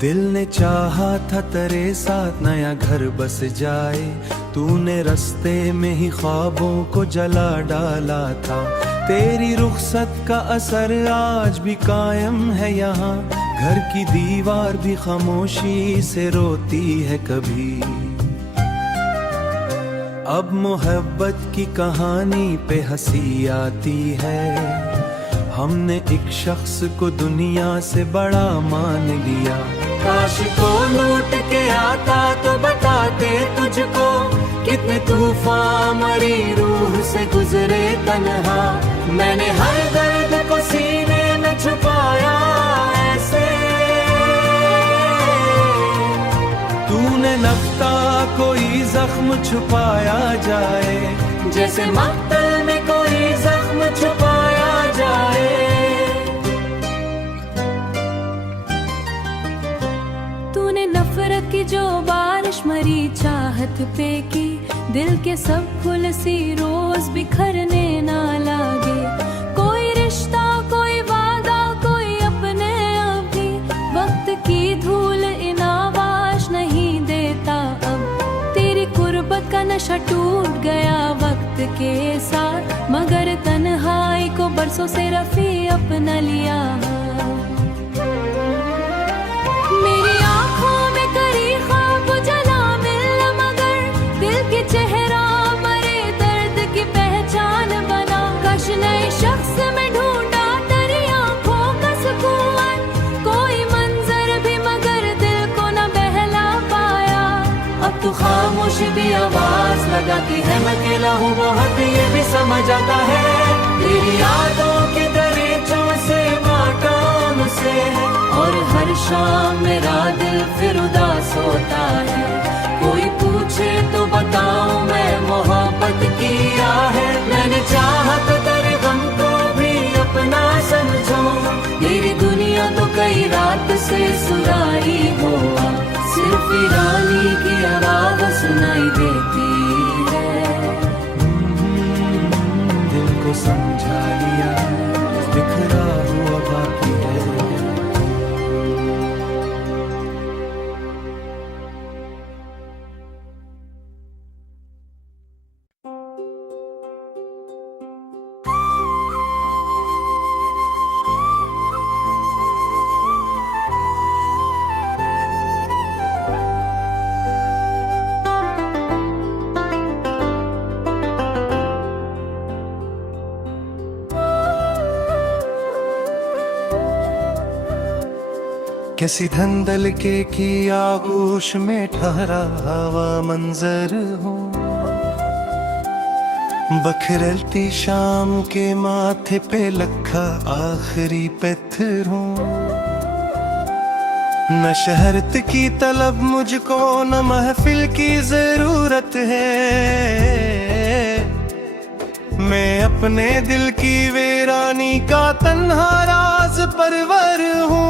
दिल ने चाहा था तेरे साथ नया घर बस जाए, तूने रास्ते में ही ख्वाबों को जला डाला था। तेरी रुखसत का असर आज भी कायम है यहाँ, घर की दीवार भी खामोशी से रोती है कभी। अब मोहब्बत की कहानी पे हंसी आती है, हमने एक शख्स को दुनिया से बड़ा मान लिया। काश को लूट के आता तो बताते तुझको, कितने तूफान मरी रूह से गुजरे तन्हा। मैंने हर दर्द को सीने में छुपाया ऐसे, तूने नक्ता कोई जख्म छुपाया जाए, जैसे मक्तल में कोई जख्म छुपाया जाए। तूने नफरत की जो बारिश मरी चाहत पे की, दिल के सब फूल सी रोज बिखरने ना लागे। कोई रिश्ता कोई वादा कोई अपने अभी, वक्त की धूल इन आवाज नहीं देता अब। तेरी कुर्बत का नशा टूट गया वक्त के साथ, मगर तन्हाई को बरसों से रफी अपना लिया। मेरी आंखों में करी ख्वाब जला मिल, मगर दिल की चेहरा मरे दर्द की पहचान बना। काश नए शख्स में ढूंढा तेरी आंखों का सुकून, कोई मंजर भी मगर दिल को न बहला पाया। अब तू खामोश भी आवाज लगाती है, मैं अकेला हूँ बहुत ये भी समझ आता है। तेरी यादों के दरीचों से बांटा मुझसे, और हर शाम मेरा दिल फिर उदास होता है। कोई पूछे तो बताऊं मैं मोहब्बत किया है, मैंने चाहा तो तेरे गम को भी अपना समझो। मेरी दुनिया तो कई रात से सुराही हुआ, सिर्फ वीरानी की आवाज सुनाई देती है। दिल को समझा लिया, बिखरा हुआ बाकी है। कैसी धंधल की आगोश में ठहरा हवा मंजर हूँ, बखरती शाम के माथे पे लखा आखिरी पत्थर हूँ। न शहरत की तलब मुझको न महफिल की जरूरत है, मैं अपने दिल की वीरानी का तन्हा राज परवर हूँ।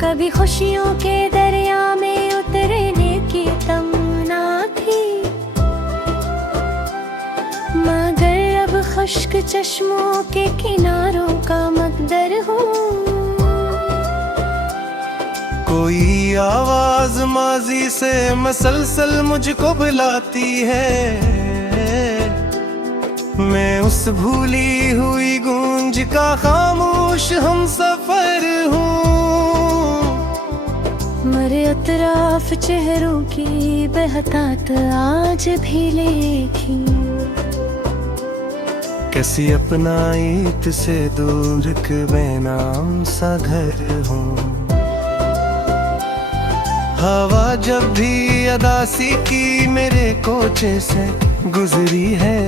कभी खुशियों के दरिया में उतरने की तमन्ना थी, मगर अब खुश्क चश्मों के किनारों का मकदर हूँ। कोई आवाज माजी से मसलसल मुझको बुलाती है, मैं उस भूली हुई गूंज का खामोश हम सफर हूँ। मरे अतराफ चेहरों की बहतात आज भी लेखी, कैसी अपनाइत से दूर के बेनाम सा घर हूँ। हवा जब भी अदासी की मेरे कोचे से गुजरी है,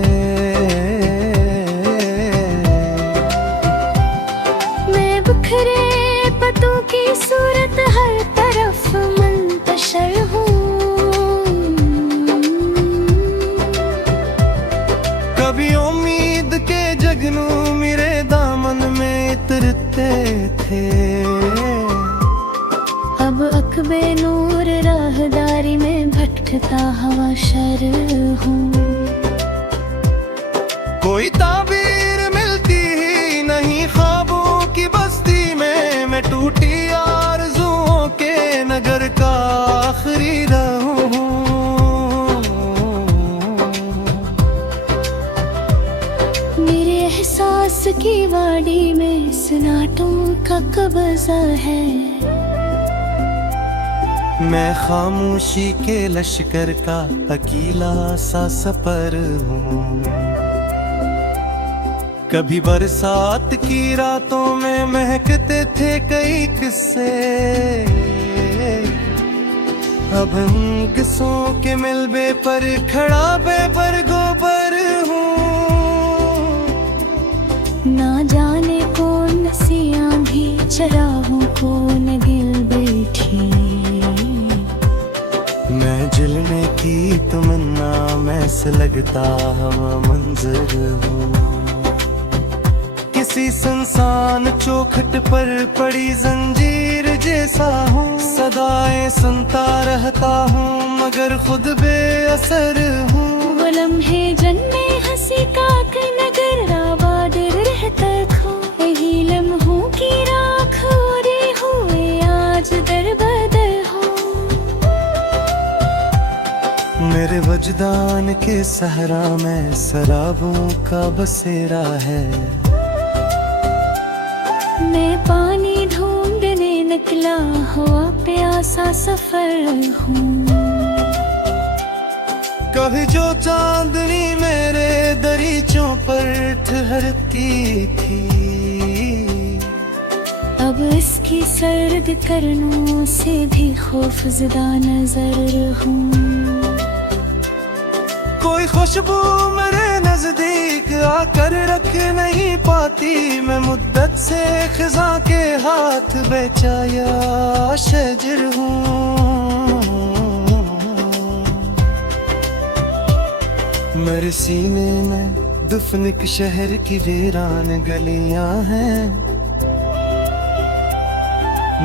मैं बिखरे पतों की सूरत हर तरफ मुंतशर हूँ। कभी उम्मीद के जगनू मेरे दामन में इतरते थे, अब अकबे नूर राहदारी में भटकता हवा शर हूँ। कोई ताबीर मिलती ही नहीं ख्वाबों की बस्ती में, मैं टूटी मेरे एहसास की वाड़ी में सन्नाटों का कब्जा है। मैं खामोशी के लश्कर का अकेला सा सफर हूँ। कभी बरसात की रातों में महकते थे कई किस्से, अब उन किस्सों के मिलबे पर खड़ा बेबर गोबर हूँ। ना जाने कौन सी आंधी चराहों को न गिल बैठी। मैं जिलने की तमन्ना में से लगता हवा मंजर हूँ। किसी सुनसान चौखट पर पड़ी जंजीर जैसा हूँ। सदाएं सुनता रहता हूँ मगर खुद बेअसर हूँ। वो लम्हे जन्मे हंसी का नगर आबाद रहता खो। यही लम्हों की राख उड़े हुए आज दर बदर हो। मेरे वजदान के सहरा में शराबों का बसेरा है। मैं पानी ढूंढने निकला हुआ प्यासा सफर हूँ। कभी जो चांदनी मेरे दरीचों पर ठहरती थी, अब इसकी सर्द करनों से भी खौफजदा नजर हूँ। कोई खुशबू मेरे नजदीक आकर रख नहीं पाती। मैं मुद्दत से खिज़ां के हाथ बेचाया शजर हूँ। मेरे सीने में दुफनिक शहर की वीरान गलियां हैं।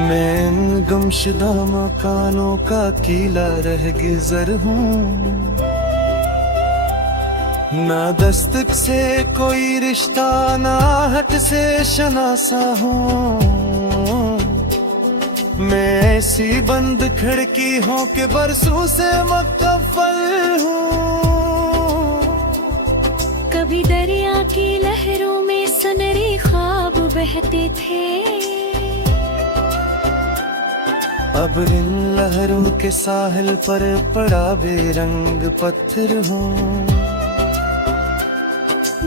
मैं इन गुमशुदा मकानों का किला रह गुजर हूँ। ना दस्तक से कोई रिश्ता ना हट से शनासा हूँ। मैं ऐसी बंद खिड़की हूँ कि बरसों से मुकफ्फल हूँ। कभी दरिया की लहरों में सुनहरे ख्वाब बहते थे। अब इन लहरों के साहिल पर पड़ा बेरंग पत्थर हूँ।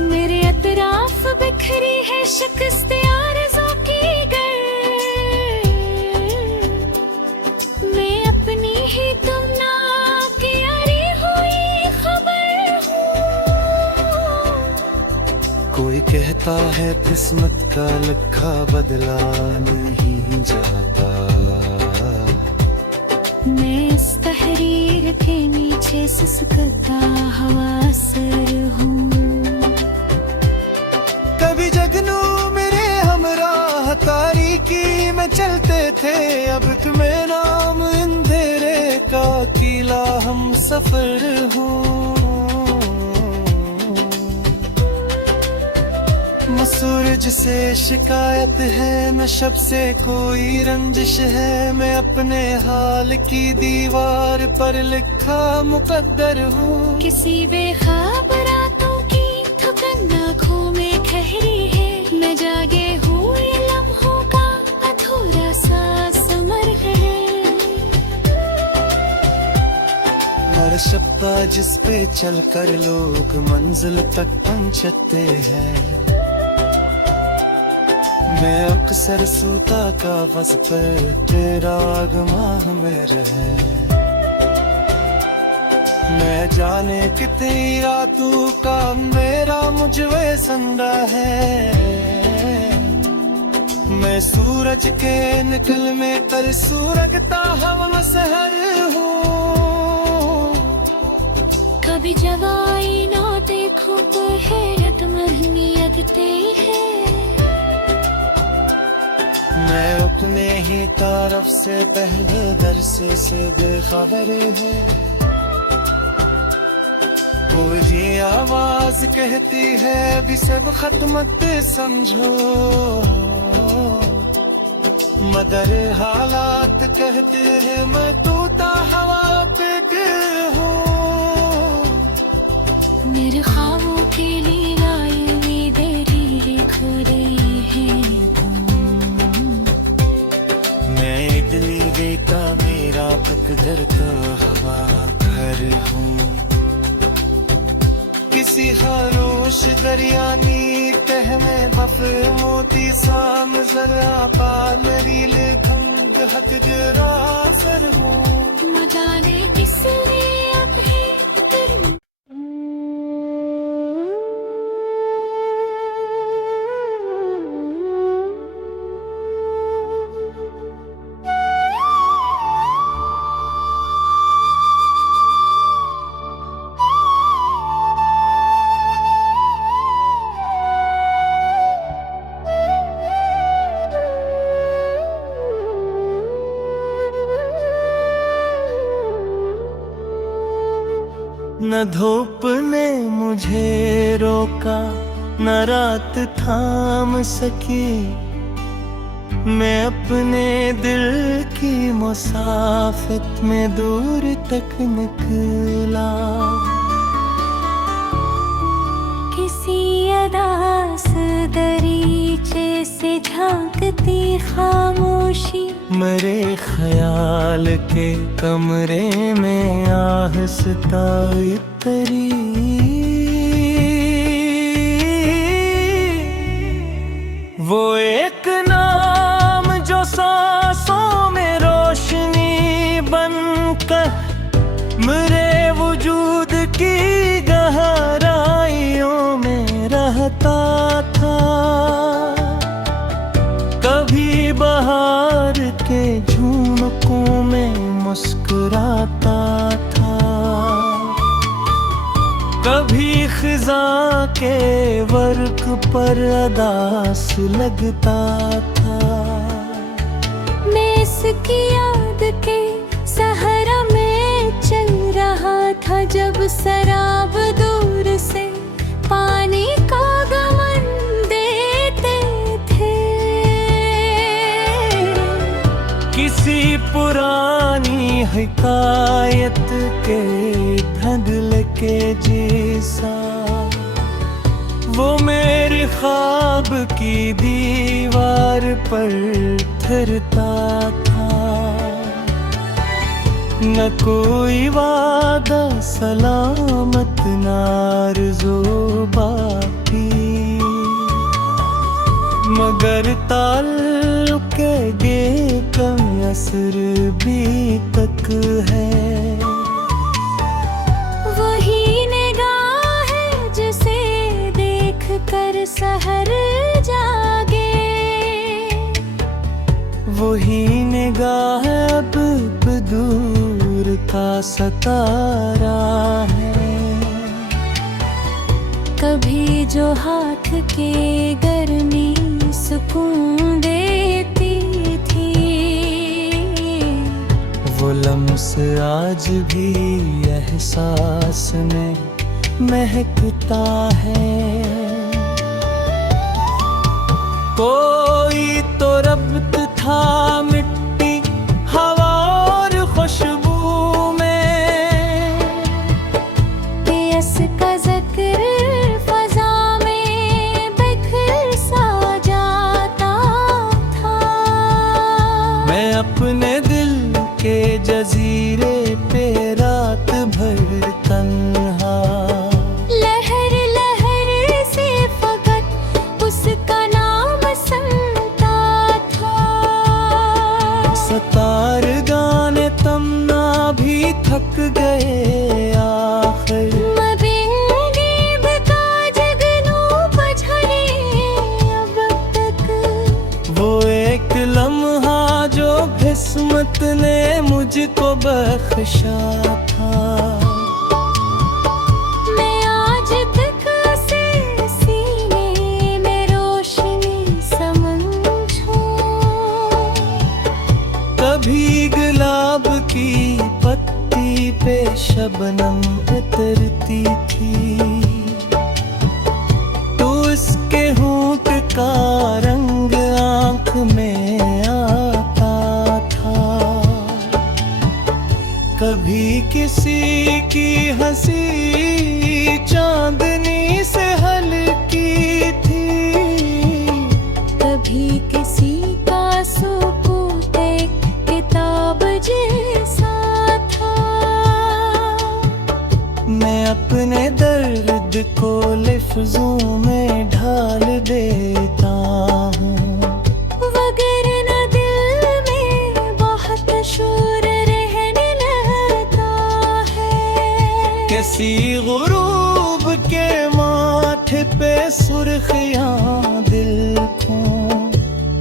मेरे अतराफ बिखरी है शिकस्त आरज़ू की गर। मैं अपनी ही तुमना की यारी हुई खबर हूँ। कोई कहता है किस्मत का लिखा बदला नहीं जाता। मैं इस तहरीर के नीचे सिसकता हवा असर हूँ। कभी जगनू मेरे हमराह तारीकी में चलते थे। अब तुम्हें नाम अंधेरे का किला हम सफर हूँ। सूरज से शिकायत है न शब से कोई रंजिश है। मैं अपने हाल की दीवार पर लिखा मुकद्दर हूँ। किसी बेखाब रातों की थकन आँखों में ठहरी है। मैं जागे हुए लम्हों का अधूरा सा समर है। हर शब्दा जिस पे चलकर लोग मंजिल तक पहुँचते हैं। मैं अक्सर सोता कागज पर तेरा आगमाह में रहे। मैं जाने कितनी रातों का मेरा मुझे संडा है। मैं सूरज के निकल में तर सूरगता हम सहर हूँ। कभी जवाई ना देखो तो हैरत मरनी लगते है। मैं अपने ही तरफ से पहले दरसे से बेखबर है। कोई आवाज कहती है भी सब खत्म समझो। मगर हालात कहते हैं मैं तोता हवा पे गिर हूँ। मेरे ख्वाबों के लिए आए गुजरता हवा घर हूँ। किसी खारोश दरियानी तह में बफ मोती साम जरा पाल रील खंग हक जरा सर हूँ। न जाने किसने अब है तेरी न धूप ने मुझे रोका, न रात थाम सकी। मैं अपने दिल की मुसाफित में दूर तक निकला। किसी अदास दरीचे से झांकती खामोशी। मेरे ख्याल के कमरे में आहस्ता इतरी। वो एक नाम जो सांसों में रोशनी बनकर मेरे वजूद की गहराइयों में रहता था। कभी बहार के झुमकों में मुस्कुराता था, कभी खिजा के वर्क पर अदास लगता था। मैं इसकी याद के सहारा में चल रहा था, जब शराब दूर से पानी का गमन देते थे। किसी पुरानी हिकायत के धंधल के जैसा वो मेरे ख्वाब की दीवार पर ठहरता था। न कोई वादा सलामत न आरज़ू बाकी, मगर ताल्लुक़े कम असर भी तक है। वही निगाह है जिसे देख कर सहर जागे। वही निगाह अब दूर का सतारा है। कभी जो हाथ के गर्मी सुकून देती थी, वो लम्स आज भी एहसास में महकता है। कोई तो रब्त था मिट्टी हवा और खुशबू में। पियस का ज़िक्र फ़ज़ा में बिखर सा जाता था। मैं अपने दिल के जजीरे पे रात भर तन्हा, लहर लहर से फ़कत उसका नाम सुनता था। सतार गाने तमना भी थक गए आखिर। मबेगीब का जगनू पछड़े अब तक। वो एक लम्हा जो किस्मत ने मुझको बख्शा था। मैं आज तक उसे सीने में रोशनी समझूं। कभी गुलाब की पत्ती पे शबनम उतरती थी, तो उसके होंठ का रंग आँख में आता था। कभी किसी की हंसी चांदनी से हल्की थी, कभी किसी का सुकूत एक किताब जैसा को लफ्जों में ढाल देता हूँ, वगरना दिल में बहुत शोर रहने लगता है। किसी गुरूब के माथे पे सुर्खियाँ दिल को,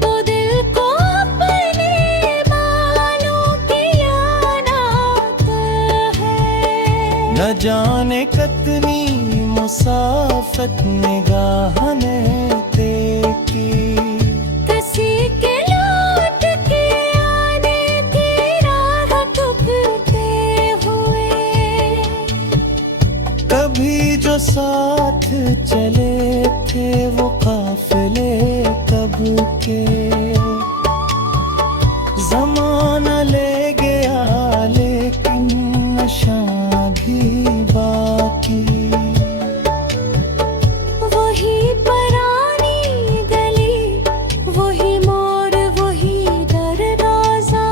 तो दिल को अपने बालों की याद है। न जाने कितनी मुसाफत निगाह ने देखी, किसी के लौट के आने की राह टूटते हुए। कभी जो साथ चले थे वो काफिले कब के, ज़माना ले गया लेकिन नशा भी बाकी। वही पुरानी गली, वही मोड़, वही दरवाजा,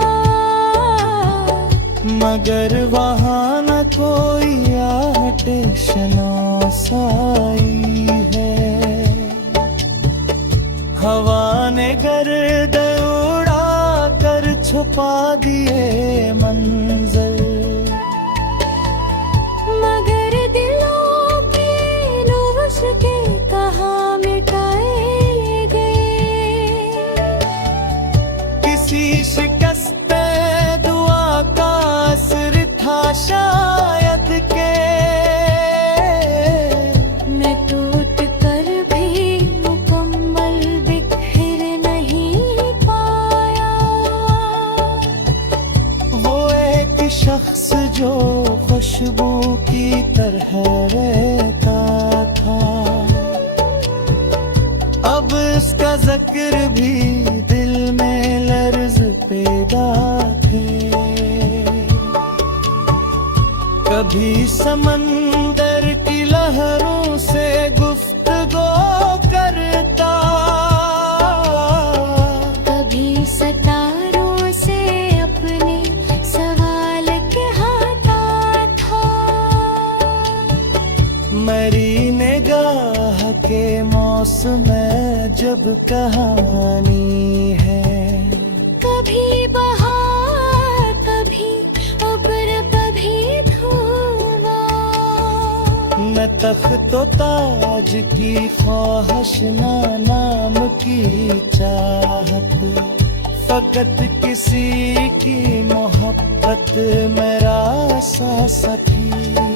मगर वहाँ न कोई आतिशनासाई है। हवा ने गर्द उड़ा कर छुपा दिए मंजर, मगर दिलों के नुक्स के कहाँ मिटाए गए। किसी शिकस्ते दुआ का असर था शायद के, मैं टूट कर भी मुकम्मल बिखर नहीं पाया। वो एक शख्स जो खुशबू की तरह रहता था, अब उसका जिक्र भी दिल में लर्ज पैदा थे। कभी समंदर की लहरों से गुफ्तगू करता, कभी सितारों से अपने सवाल कहता था। मरी निगाह के मौसम में जब कहानी है, कभी बहार, कभी अब्र, कभी धुआं। न तख्त ताज की ख्वाहिश ना नाम की चाहत, फकत किसी की मोहब्बत मेरा सा सखी।